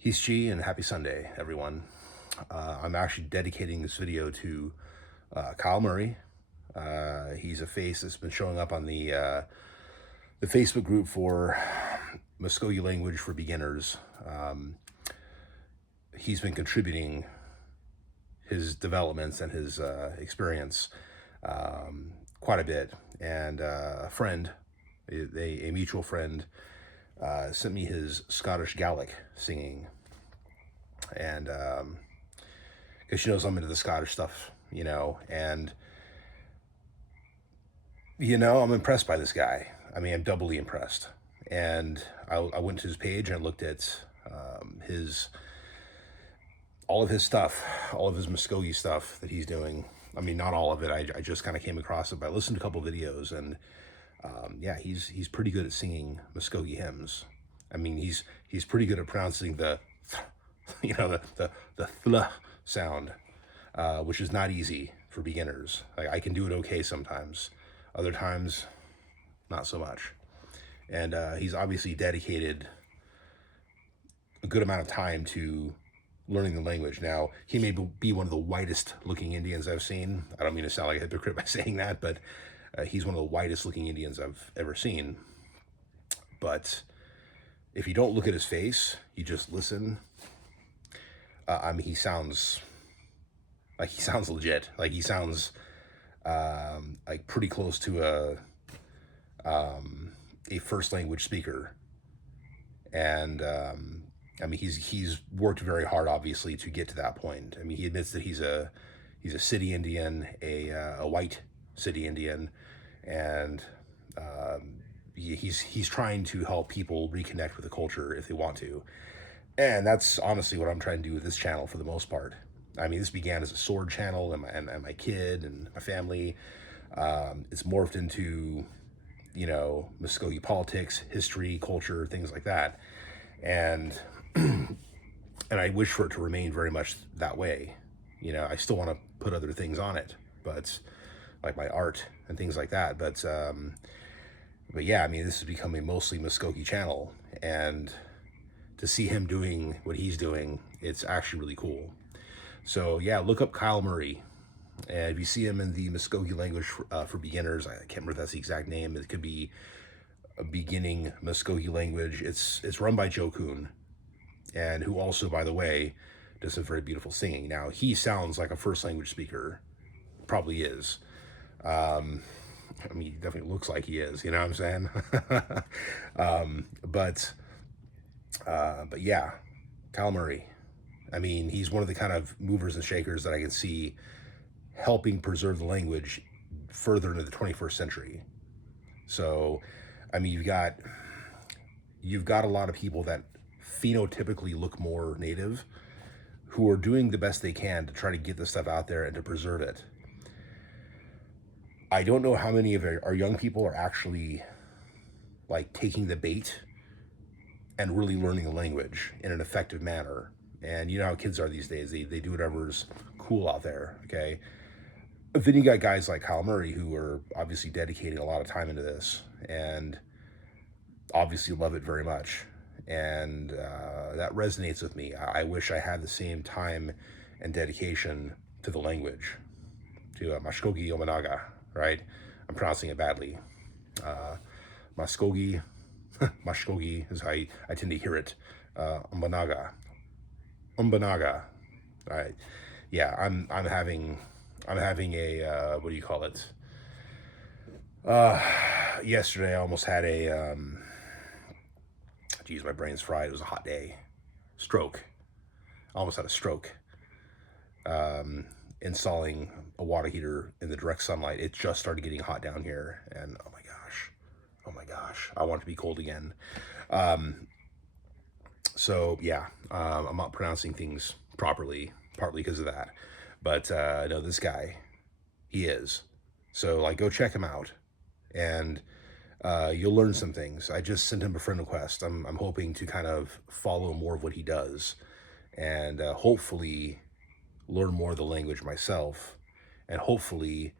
He's G and happy Sunday, everyone. I'm actually dedicating this video to Kyle Murray. He's a face that's been showing up on the Facebook group for Mvskoke language for beginners. He's been contributing his developments and his experience quite a bit. And a friend, a mutual friend, sent me his Scottish Gaelic singing, and because she knows I'm into the Scottish stuff, and I'm impressed by this guy. I mean, I'm doubly impressed. And I went to his page and I looked at his all of his stuff, all of his Mvskoke stuff that he's doing. I mean, not all of it. I just kind of came across it, but I listened to a couple videos, and yeah, he's pretty good at singing Mvskoke hymns. I mean, he's pretty good at pronouncing the the th sound, which is not easy for beginners. Like, I can do it okay sometimes, other times not so much. And he's obviously dedicated a good amount of time to learning the language. Now, he may be one of the whitest looking Indians I've seen. I don't mean to sound like a hypocrite by saying that, but he's one of the whitest looking Indians I've ever seen. But if you don't look at his face, you just listen. I mean, he sounds legit. Like, he sounds like pretty close to a first language speaker. And I mean, he's worked very hard, obviously, to get to that point. I mean, he admits that he's a city Indian, a white city Indian, and he's trying to help people reconnect with the culture if they want to. And that's honestly what I'm trying to do with this channel for the most part. I mean, this began as a sword channel, and my kid and my family. It's morphed into, Mvskoke politics, history, culture, things like that. And and I wish for it to remain very much that way. I still want to put other things on it, but like my art and things like that. But yeah, I mean, this is becoming mostly Mvskoke channel, and to see him doing what he's doing, it's actually really cool. So yeah, look up Kyle Murray. And if you see him in the Mvskoke language for beginners, I can't remember if that's the exact name. It could be a beginning Mvskoke language. It's run by Coon, and who also, by the way, does some very beautiful singing. Now, he sounds like a first language speaker, probably is. I mean, he definitely looks like he is. You know what I'm saying? But yeah, Kyle Murray. I mean, he's one of the kind of movers and shakers that I can see helping preserve the language further into the 21st century. So, I mean, you've got a lot of people that phenotypically look more native, who are doing the best they can to try to get this stuff out there and to preserve it. I don't know how many of our young people are actually like taking the bait and really learning the language in an effective manner. And you know how kids are these days. They do whatever's cool out there, okay? But then you got guys like Kyle Murray, who are obviously dedicating a lot of time into this and obviously love it very much. And that resonates with me. I wish I had the same time and dedication to the language, to Mvskoke Omanaga, right? I'm pronouncing it badly. Mvskoke, Mvskoke is how I tend to hear it. Umbanaga. Umbanaga. All right. Yeah, I'm having a what do you call it? Yesterday I almost had a geez, my brain's fried. It was a hot day. Stroke. I almost had a stroke. Installing a water heater in the direct sunlight. It just started getting hot down here, and oh my gosh, I want it to be cold again. So yeah, I'm not pronouncing things properly, partly because of that. But no, this guy, he is. So like, go check him out, and you'll learn some things. I just sent him a friend request. I'm hoping to kind of follow more of what he does, and hopefully learn more of the language myself, and hopefully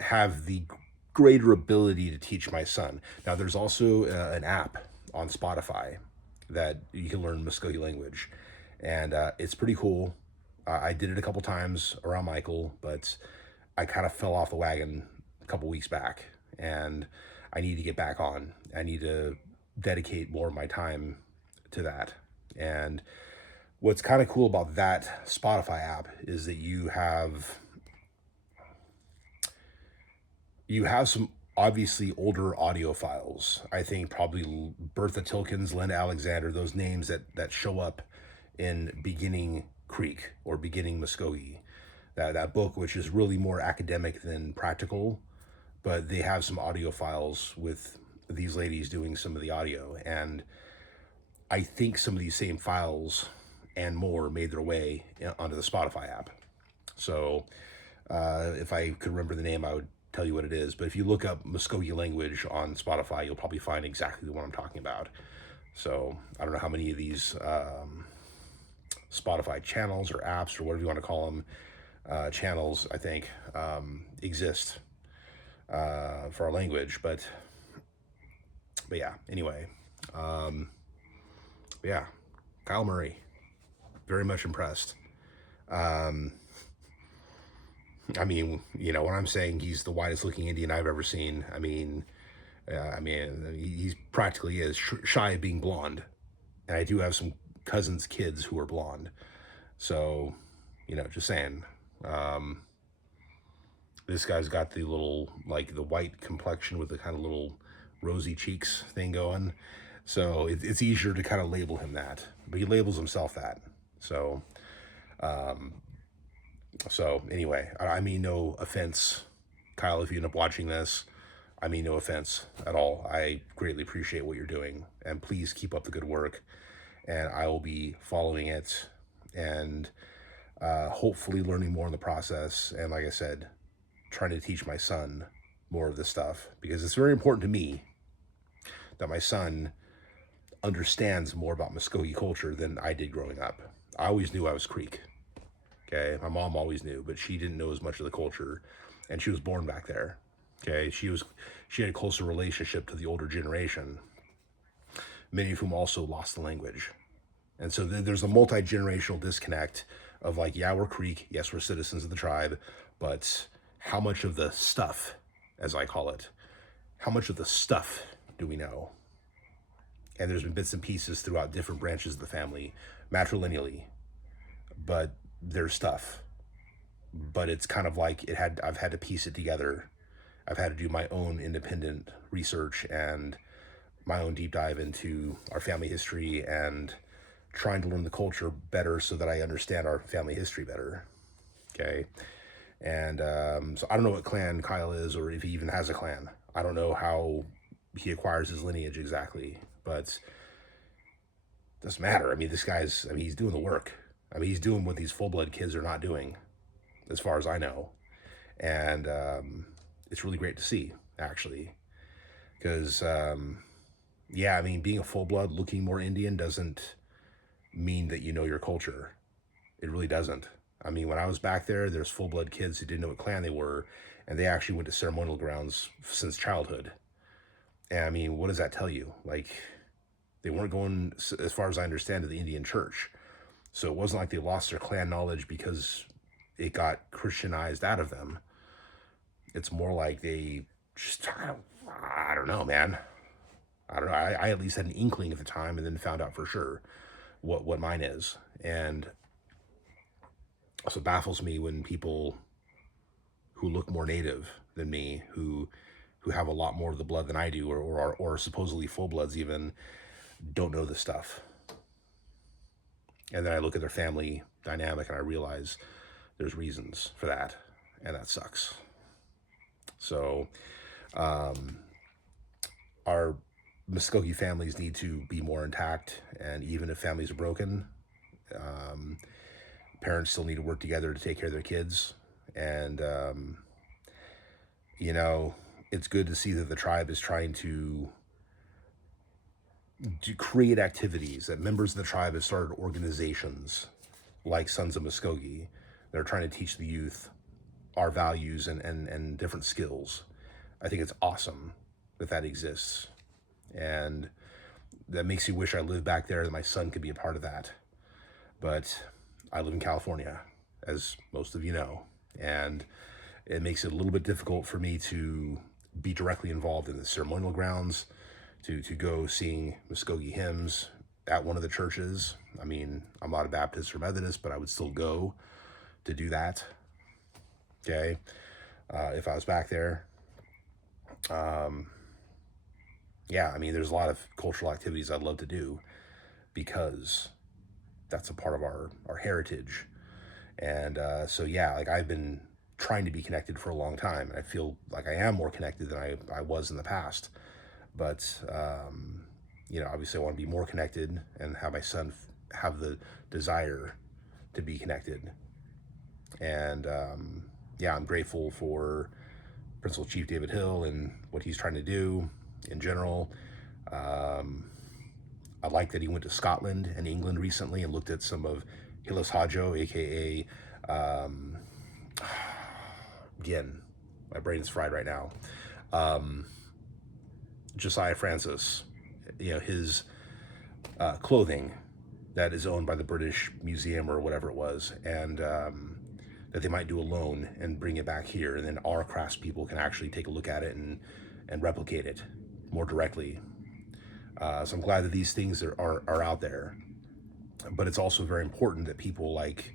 have the greater ability to teach my son. Now, there's also an app on Spotify that you can learn Mvskoke language, and it's pretty cool. I did it a couple times around Michael, but I kind of fell off the wagon a couple weeks back, and I need to get back on. I need to dedicate more of my time to that. And what's kind of cool about that Spotify app is that you have some obviously older audio files. I think probably Bertha Tilkins, Linda Alexander, those names that show up in Beginning Creek or Beginning Mvskoke. That book, which is really more academic than practical, but they have some audio files with these ladies doing some of the audio. And I think some of these same files and more made their way onto the Spotify app. So if I could remember the name, I would tell you what it is. But if you look up Mvskoke language on Spotify, you'll probably find exactly the one I'm talking about. So I don't know how many of these Spotify channels or apps or whatever you want to call them, channels, I think, exist for our language. But yeah, anyway, yeah, Kyle Murray, very much impressed. I mean, when I'm saying he's the widest looking Indian I've ever seen, he practically is shy of being blonde. And I do have some cousins' kids who are blonde. So, just saying. This guy's got the little, like the white complexion with the kind of little rosy cheeks thing going. So it's easier to kind of label him that. But he labels himself that. So, anyway, I mean no offense, Kyle, if you end up watching this. I mean no offense at all. I greatly appreciate what you're doing, and please keep up the good work. And I will be following it, and hopefully learning more in the process. And like I said, trying to teach my son more of this stuff, because it's very important to me that my son understands more about Mvskoke culture than I did growing up. I always knew I was Creek. Okay, my mom always knew, but she didn't know as much of the culture, and she was born back there. Okay, she had a closer relationship to the older generation, many of whom also lost the language, and so there's a multi-generational disconnect of like, yeah, we're Creek, yes, we're citizens of the tribe, but how much of the stuff, as I call it, how much of the stuff do we know? And there's been bits and pieces throughout different branches of the family, matrilineally, but there's stuff. But it's kind of like I've had to piece it together. I've had to do my own independent research and my own deep dive into our family history and trying to learn the culture better so that I understand our family history better. Okay. And so I don't know what clan Kyle is, or if he even has a clan. I don't know how he acquires his lineage exactly, but it doesn't matter. I mean, he's doing the work. I mean, he's doing what these full-blood kids are not doing, as far as I know. And it's really great to see, actually. Because, yeah, I mean, being a full-blood, looking more Indian doesn't mean that you know your culture. It really doesn't. I mean, when I was back there, there's full-blood kids who didn't know what clan they were, and they actually went to ceremonial grounds since childhood. And, I mean, what does that tell you? Like, they weren't going, as far as I understand, to the Indian church. So it wasn't like they lost their clan knowledge because it got Christianized out of them. It's more like they just, I don't know, man. I don't know. I at least had an inkling at the time, and then found out for sure what mine is. And so it baffles me when people who look more native than me, who have a lot more of the blood than I do, or supposedly full bloods even, don't know this stuff. And then I look at their family dynamic and I realize there's reasons for that, and that sucks. So our Mvskoke families need to be more intact, and even if families are broken, parents still need to work together to take care of their kids. And it's good to see that the tribe is trying to create activities, that members of the tribe have started organizations like Sons of Mvskoke. They're trying to teach the youth our values and different skills. I think it's awesome that exists. And that makes you wish I lived back there, that my son could be a part of that. But I live in California, as most of you know, and it makes it a little bit difficult for me to be directly involved in the ceremonial grounds, to go sing Mvskoke hymns at one of the churches. I mean, I'm not a Baptist or Methodist, but I would still go to do that. Okay, if I was back there. Yeah, I mean, there's a lot of cultural activities I'd love to do because that's a part of our heritage. And so, yeah, like I've been trying to be connected for a long time. And I feel like I am more connected than I was in the past. But, obviously I want to be more connected and have my son have the desire to be connected. And, yeah, I'm grateful for Principal Chief David Hill and what he's trying to do in general. I like that he went to Scotland and England recently and looked at some of Hilas Hadjo, aka again, my brain's fried right now. Josiah Francis, his clothing that is owned by the British Museum or whatever it was, and that they might do a loan and bring it back here, and then our craftspeople can actually take a look at it and replicate it more directly. So I'm glad that these things are out there, but it's also very important that people like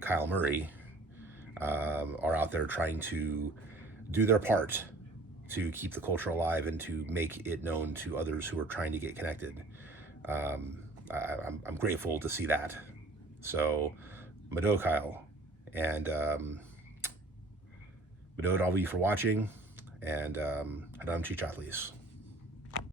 Kyle Murray are out there trying to do their part to keep the culture alive and to make it known to others who are trying to get connected. I'm grateful to see that. So, Mvto, Kyle, and Mvto to all of you for watching, and Hadam Chichatlis.